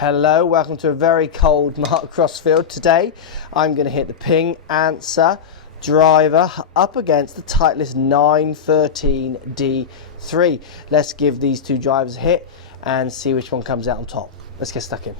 Hello, welcome to a very cold Mark Crossfield. Today I'm going to hit the Ping Anser Driver up against the Titleist 913D3. Let's give these two drivers a hit and see which one comes out on top. Let's get stuck in.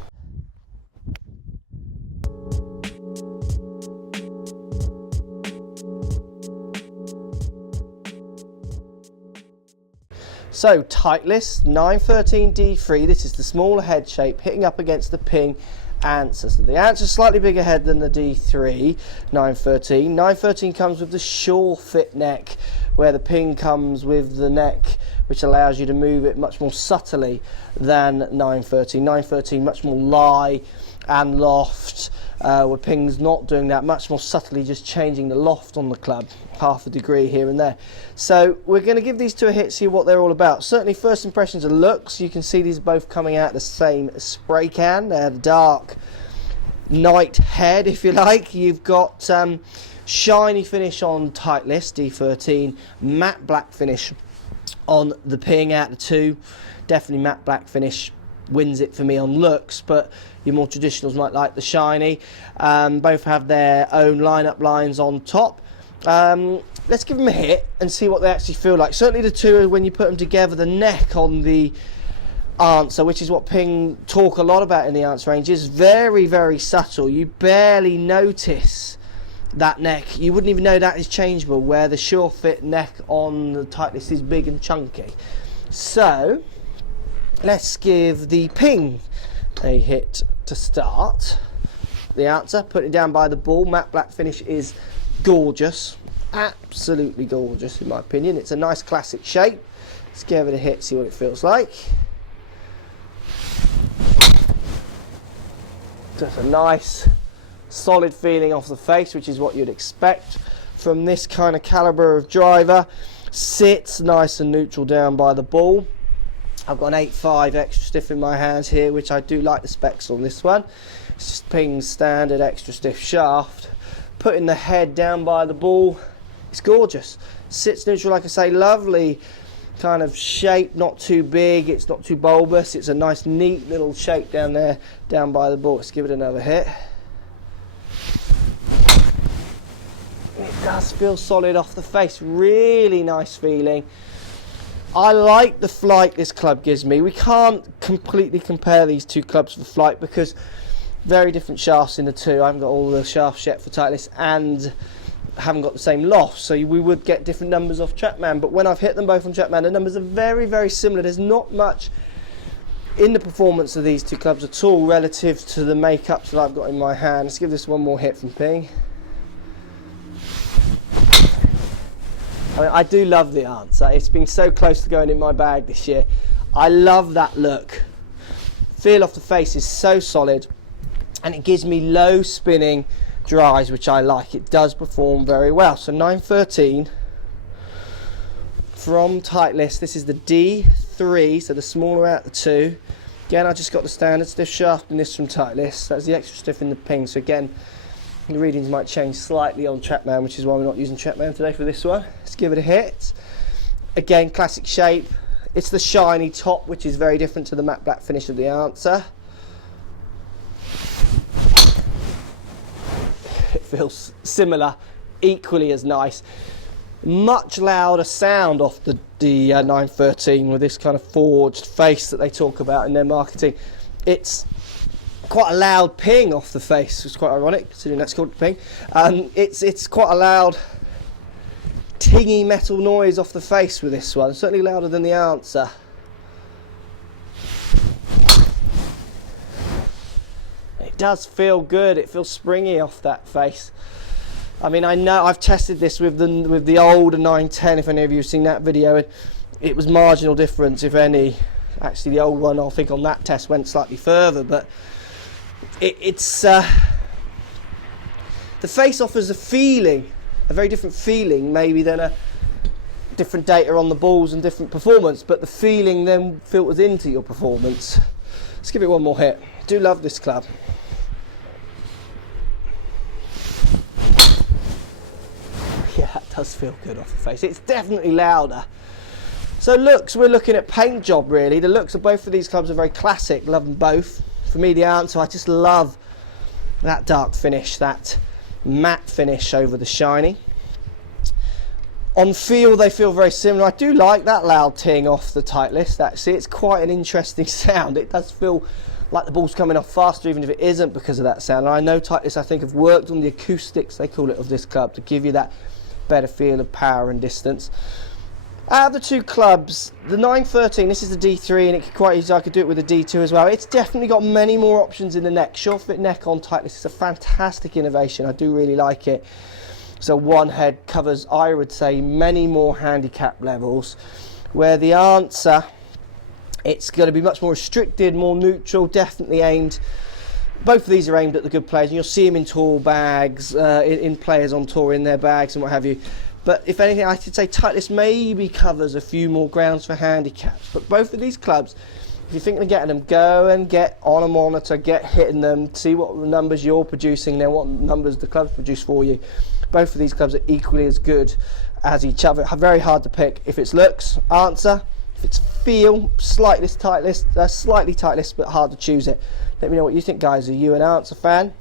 So Titleist 913D3, this is the smaller head shape hitting up against the Ping Anser. So the Anser is slightly bigger head than the D3 913. 913 comes with the SureFit neck, where the Ping comes with the neck which allows you to move it much more subtly than 913. 913 much more lie and loft, where Ping's not doing that, much more subtly, just changing the loft on the club, half a degree here and there. So we're going to give these two a hit, see what they're all about. Certainly first impressions of looks, you can see these are both coming out the same spray can. They're dark night head, if you like. You've got shiny finish on Titleist D13, matte black finish on the Ping out the two. Definitely matte black finish wins it for me on looks, but your more traditionals might like the shiny. Both have their own lineup lines on top. Let's give them a hit and see what they actually feel like. Certainly the two, when you put them together, the neck on the Anser, which is what Ping talk a lot about in the Anser range, is very, very subtle. You barely notice that neck. You wouldn't even know that is changeable, where the SureFit neck on the Titleist is big and chunky. So let's give the Ping a hit to start. The Anser, put it down by the ball. Matte black finish is gorgeous, absolutely gorgeous in my opinion. It's a nice classic shape. Let's give it a hit, see what it feels like. Just a nice solid feeling off the face, which is what you'd expect from this kind of caliber of driver. Sits nice and neutral down by the ball. I've got an 8.5 extra stiff in my hands here, which I do like the specs on this one. It's just Ping's standard extra stiff shaft. Putting the head down by the ball, it's gorgeous. Sits neutral, like I say, lovely kind of shape, not too big, it's not too bulbous. It's a nice neat little shape down there, down by the ball. Let's give it another hit. It does feel solid off the face, really nice feeling. I like the flight this club gives me. We can't completely compare these two clubs for flight because very different shafts in the two. I haven't got all the shafts yet for Titleist and haven't got the same loft, so we would get different numbers off TrackMan. But when I've hit them both on TrackMan, the numbers are very, very similar. There's not much in the performance of these two clubs at all relative to the makeups that I've got in my hand. Let's give this one more hit from Ping. I do love the Anser. It's been so close to going in my bag this year. I love that look. Feel off the face is so solid, and it gives me low spinning drives, which I like. It does perform very well. So 913 from Titleist. This is the D3, so the smaller out the two. Again, I just got the standard stiff shaft in this from Titleist. That's the extra stiff in the Ping. So again, the readings might change slightly on TrackMan, which is why we're not using TrackMan today for this one. Let's give it a hit. Again, classic shape. It's the shiny top, which is very different to the matte black finish of the Anser. It feels similar, equally as nice. Much louder sound off the 913 with this kind of forged face that they talk about in their marketing. It's quite a loud ping off the face. It's quite ironic considering that's called Ping. It's quite a loud tingy metal noise off the face with this one, certainly louder than the Anser. It does feel good. It feels springy off that face. I mean, I know I've tested this with the older 910. If any of you have seen that video, it was marginal difference, if any. Actually, the old one, I think on that test went slightly further, but it's the face offers a feeling, a very different feeling maybe than a different data on the balls and different performance, but the feeling then filters into your performance. Let's give it one more hit. I do love this club. Yeah, that does feel good off the face. It's definitely louder. So looks, we're looking at paint job really. The looks of both of these clubs are very classic, love them both. For me, the Anser, I just love that dark finish, that matte finish over the shiny. On feel, they feel very similar. I do like that loud ting off the Titleist, actually. It's quite an interesting sound. It does feel like the ball's coming off faster, even if it isn't because of that sound. And I know Titleist, I think, have worked on the acoustics, they call it, of this club to give you that better feel of power and distance. Out of the two clubs, the 913, this is the D3, and it could quite easily, I could do it with the D2 as well. It's definitely got many more options in the neck. SureFit neck on Titleist is a fantastic innovation. I do really like it. So one head covers, I would say, many more handicap levels, where the Anser, it's going to be much more restricted, more neutral, definitely aimed. Both of these are aimed at the good players, and you'll see them in tour bags, in players on tour in their bags and what have you. But if anything, I should say Titleist maybe covers a few more grounds for handicaps. But both of these clubs, if you're thinking of getting them, go and get on a monitor, get hitting them, see what numbers you're producing, then what numbers the clubs produce for you. Both of these clubs are equally as good as each other. Very hard to pick. If it's looks, Anser. If it's feel, slightly Titleist, but hard to choose it. Let me know what you think, guys. Are you an Anser fan?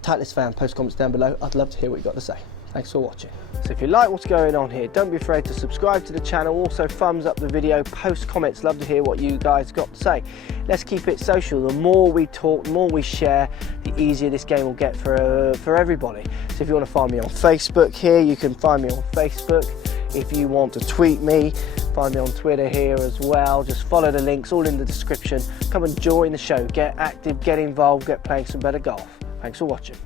Titleist fan? Post comments down below. I'd love to hear what you've got to say. Thanks for watching. So if you like what's going on here, don't be afraid to subscribe to the channel. Also thumbs up the video, post comments. Love to hear what you guys got to say. Let's keep it social. The more we talk, the more we share, the easier this game will get for everybody. So if you want to find me on Facebook here, you can find me on Facebook. If you want to tweet me, find me on Twitter here as well. Just follow the links, all in the description. Come and join the show. Get active, get involved, get playing some better golf. Thanks for watching.